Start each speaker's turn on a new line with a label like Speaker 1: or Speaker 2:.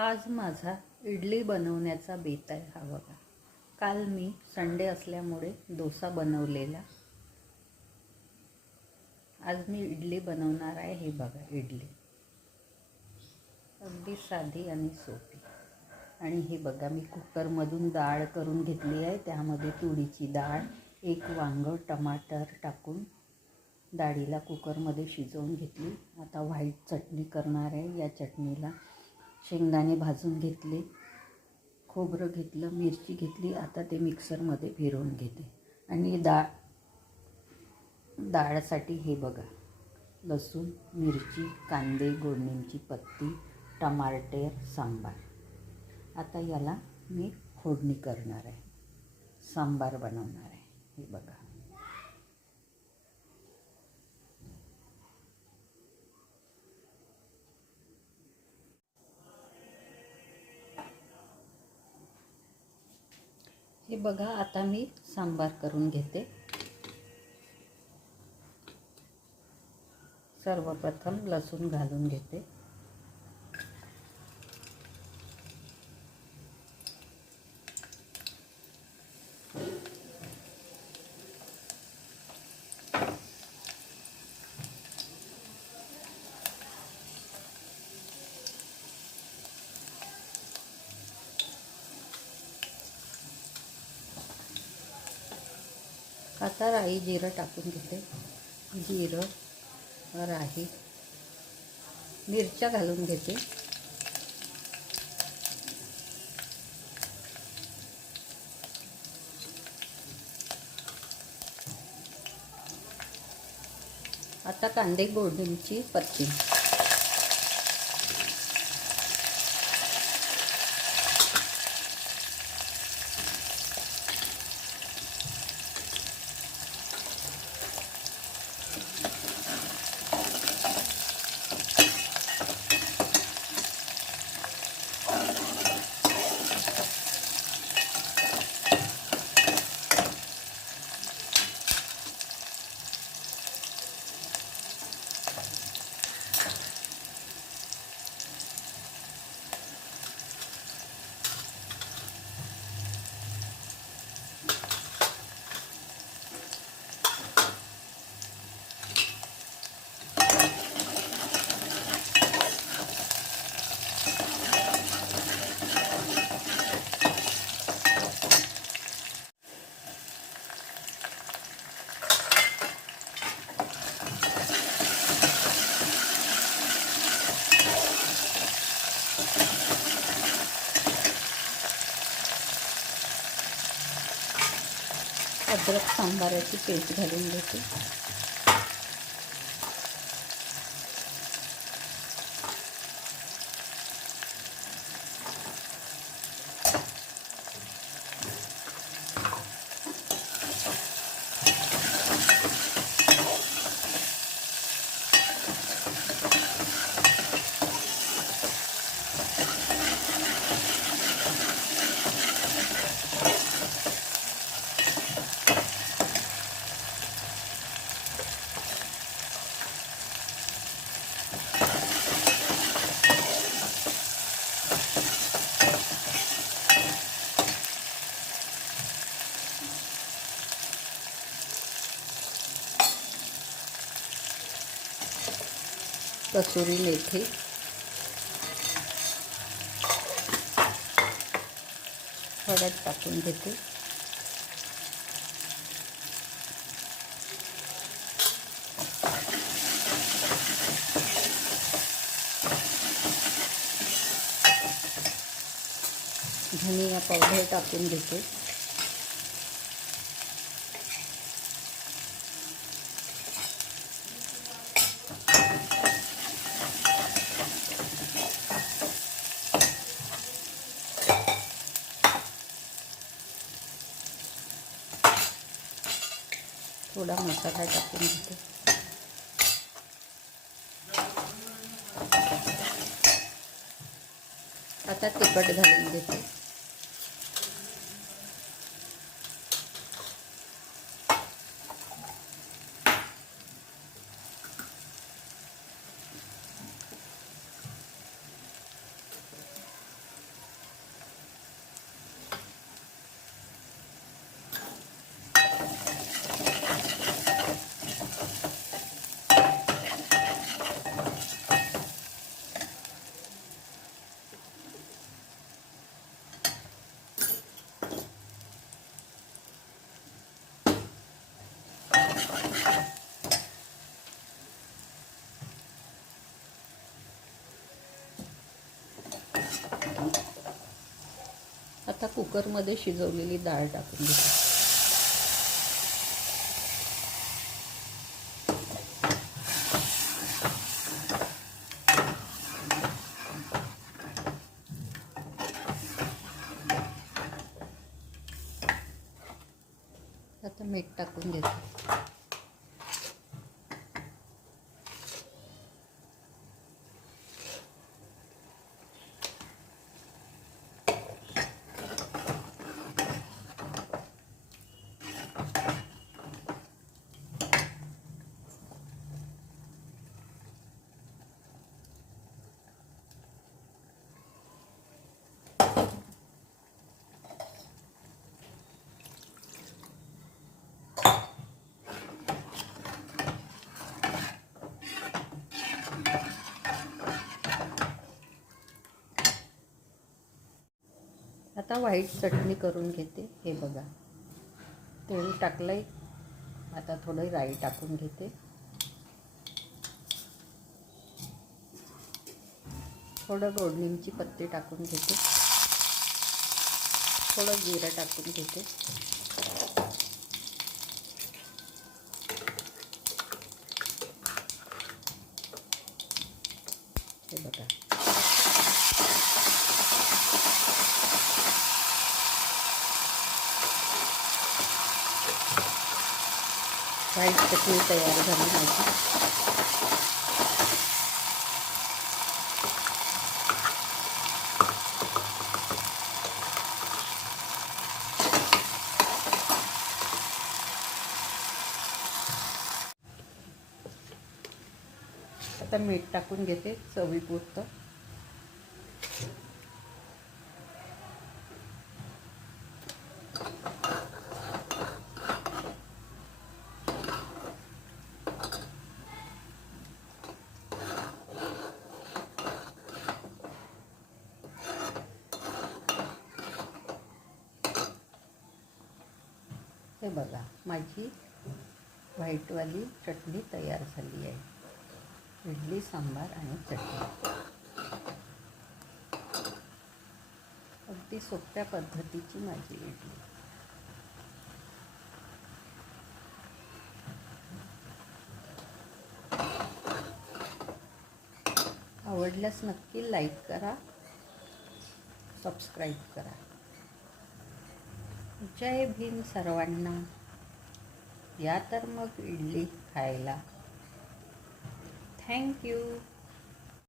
Speaker 1: आज माझा इडली बनवण्याचा बेत आहे हा बघा. काल मी संडे असल्यामुळे डोसा बनवलेला. आज मी इडली बनवणार आहे हे बघा इडली. अगदी साधी आणि सोपी. आणि हे बघा मी कुकरमधून डाळ करून घेतली आहे. त्यामध्ये तुरीची डाळ एक वांगं टमाटर टाकून डाळीला कुकरमध्ये शिजवून घेतली. आता व्हाईट चटणी करणार आहे. या चटणीला शेंगदाणे भाजून घेतले. खोबरं घेतलं मिरची घेतली. आता ते मिक्सरमध्ये फिरवून घेते. आणि डाळ डाळसाठी हे बघा. लसूण मिरची कांदे गोडणींची पत्ती टमाटर सांबार. आता याला मी फोडणी करणार आहे. सांबार बनवणार आहे. हे बघा. हे बघा आता मी सांबार करून घेते. सर्वप्रथम लसूण घालून घेते. आता राई जिरं टाकून घेते. जिरं राई मिरच्या घालून घेते. आता कांदे गोडणीची पत्ती. अद्रक सांबाराची पेस्ट घालून घेते. कसुरी मेथी. हळद टाकून घेते. धनिया पावडर टाकून घेते. थोडा मसाला टाकून घेते. आता तिखट घालून घेते आता कुकरमध्ये शिजवलेली डाळ टाकून घेते. आता मीठ टाकून घेते. आता व्हाईट चटणी करून घेते. हे बघा. तेल टाकलं आहे आता थोडं राई टाकून घेते. थोडं गोडनिमची पत्ती टाकून घेते. थोडं जिरं टाकून घेते. हे बघा. व्हाईट चटणी तयार झाली माझी. आता मीठ टाकून घेते चवीपुरतं. बघा माझी व्हाईटवाली चटणी तयार झाली आहे. इडली सांबार आणि चटणी. अगदी सोप्या पद्धतीची माझी इडली. आवडल्यास नक्की लाईक करा सबस्क्राईब करा. जय भीम सर्वांना. या तर मग इडली खायला. थँक्यू